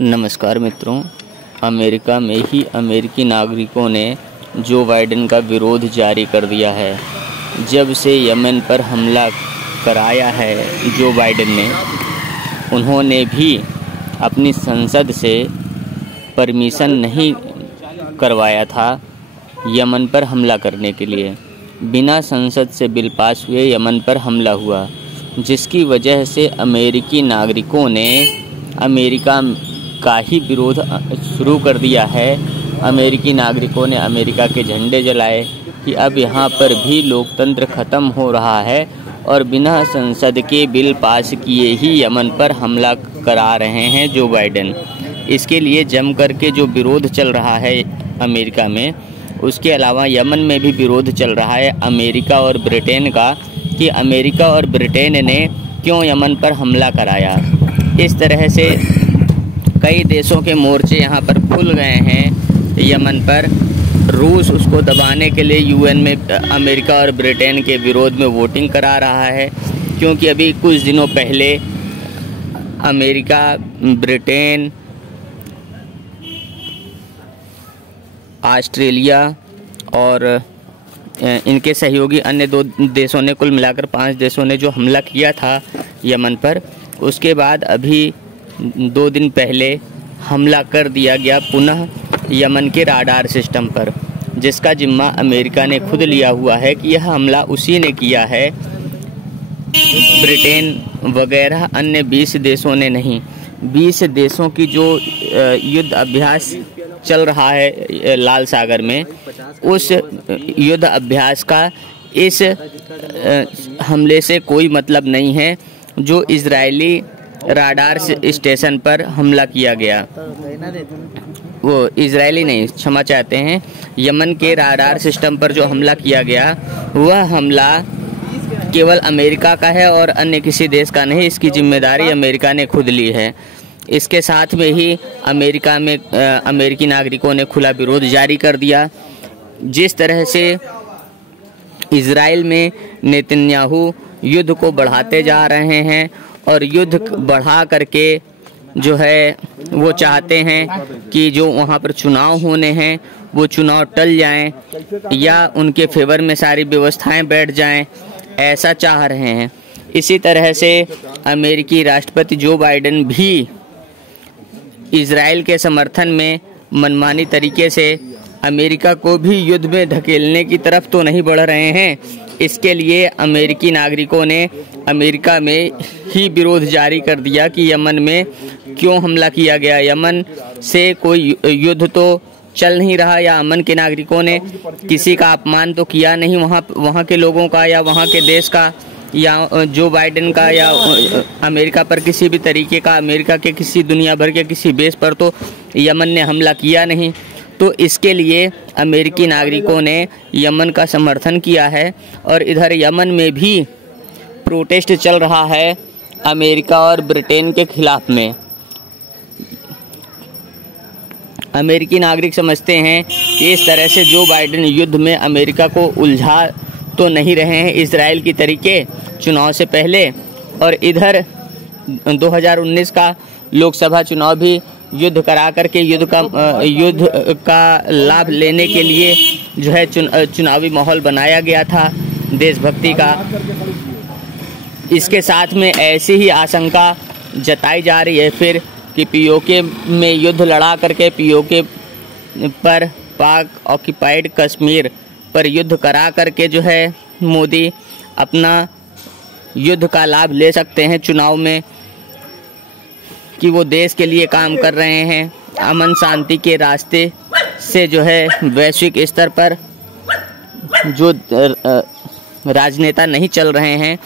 नमस्कार मित्रों, अमेरिका में ही अमेरिकी नागरिकों ने जो बाइडेन का विरोध जारी कर दिया है। जब से यमन पर हमला कराया है जो बाइडेन ने, उन्होंने भी अपनी संसद से परमिशन नहीं करवाया था यमन पर हमला करने के लिए। बिना संसद से बिल पास हुए यमन पर हमला हुआ, जिसकी वजह से अमेरिकी नागरिकों ने अमेरिका का ही विरोध शुरू कर दिया है। अमेरिकी नागरिकों ने अमेरिका के झंडे जलाए कि अब यहाँ पर भी लोकतंत्र ख़त्म हो रहा है और बिना संसद के बिल पास किए ही यमन पर हमला करा रहे हैं जो बाइडेन। इसके लिए जम करके जो विरोध चल रहा है अमेरिका में, उसके अलावा यमन में भी विरोध चल रहा है अमेरिका और ब्रिटेन का कि अमेरिका और ब्रिटेन ने क्यों यमन पर हमला कराया। इस तरह से कई देशों के मोर्चे यहाँ पर खुल गए हैं यमन पर। रूस उसको दबाने के लिए यूएन में अमेरिका और ब्रिटेन के विरोध में वोटिंग करा रहा है, क्योंकि अभी कुछ दिनों पहले अमेरिका, ब्रिटेन, ऑस्ट्रेलिया और इनके सहयोगी अन्य 2 देशों ने, कुल मिलाकर 5 देशों ने जो हमला किया था यमन पर, उसके बाद अभी 2 दिन पहले हमला कर दिया गया पुनः यमन के राडार सिस्टम पर, जिसका जिम्मा अमेरिका ने खुद लिया हुआ है कि यह हमला उसी ने किया है, ब्रिटेन वगैरह अन्य 20 देशों ने नहीं। 20 देशों की जो युद्ध अभ्यास चल रहा है लाल सागर में, उस युद्ध अभ्यास का इस हमले से कोई मतलब नहीं है जो इजरायली राडार स्टेशन पर हमला किया गया। वो इजरायली नहीं, क्षमा चाहते हैं, यमन के राडार सिस्टम पर जो हमला किया गया, वह हमला केवल अमेरिका का है और अन्य किसी देश का नहीं। इसकी जिम्मेदारी अमेरिका ने खुद ली है। इसके साथ में ही अमेरिका में अमेरिकी नागरिकों ने खुला विरोध जारी कर दिया। जिस तरह से इजराइल में नेतन्याहू युद्ध को बढ़ाते जा रहे हैं और युद्ध बढ़ा करके जो है वो चाहते हैं कि जो वहाँ पर चुनाव होने हैं वो चुनाव टल जाएं या उनके फेवर में सारी व्यवस्थाएं बैठ जाएं, ऐसा चाह रहे हैं। इसी तरह से अमेरिकी राष्ट्रपति जो बाइडेन भी इजराइल के समर्थन में मनमानी तरीके से अमेरिका को भी युद्ध में धकेलने की तरफ तो नहीं बढ़ रहे हैं। इसके लिए अमेरिकी नागरिकों ने अमेरिका में ही विरोध जारी कर दिया कि यमन में क्यों हमला किया गया। यमन से कोई युद्ध तो चल नहीं रहा, या अमन के नागरिकों ने किसी का अपमान तो किया नहीं वहाँ के लोगों का या वहाँ के देश का या जो बाइडेन का या अमेरिका पर किसी भी तरीके का, अमेरिका के किसी दुनिया भर के किसी बेस पर तो यमन ने हमला किया नहीं। तो इसके लिए अमेरिकी नागरिकों ने यमन का समर्थन किया है और इधर यमन में भी प्रोटेस्ट चल रहा है अमेरिका और ब्रिटेन के खिलाफ में। अमेरिकी नागरिक समझते हैं कि इस तरह से जो बाइडेन युद्ध में अमेरिका को उलझा तो नहीं रहे हैं इजराइल की तरीके चुनाव से पहले, और इधर 2019 का लोकसभा चुनाव भी युद्ध करा करके युद्ध का लाभ लेने के लिए जो है चुनावी माहौल बनाया गया था देशभक्ति का। इसके साथ में ऐसी ही आशंका जताई जा रही है फिर कि पीओके में युद्ध लड़ा करके पीओके पर, पाक ऑक्युपाइड कश्मीर पर युद्ध करा करके जो है मोदी अपना युद्ध का लाभ ले सकते हैं चुनाव में, कि वो देश के लिए काम कर रहे हैं। अमन शांति के रास्ते से जो है वैश्विक स्तर पर जो राजनेता नहीं चल रहे हैं,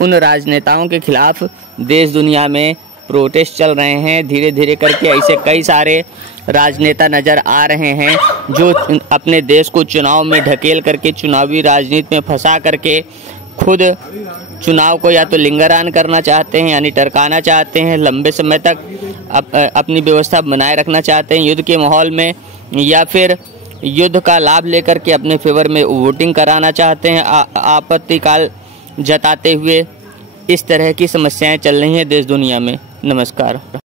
उन राजनेताओं के खिलाफ देश दुनिया में प्रोटेस्ट चल रहे हैं। धीरे धीरे करके ऐसे कई सारे राजनेता नज़र आ रहे हैं जो अपने देश को चुनाव में ढकेल करके, चुनावी राजनीति में फंसा करके खुद चुनाव को या तो लिंगरान करना चाहते हैं, यानी टरकाना चाहते हैं, लंबे समय तक अपनी व्यवस्था बनाए रखना चाहते हैं युद्ध के माहौल में, या फिर युद्ध का लाभ लेकर के अपने फेवर में वोटिंग कराना चाहते हैं आपत्तिकाल जताते हुए। इस तरह की समस्याएं चल रही हैं देश दुनिया में। नमस्कार।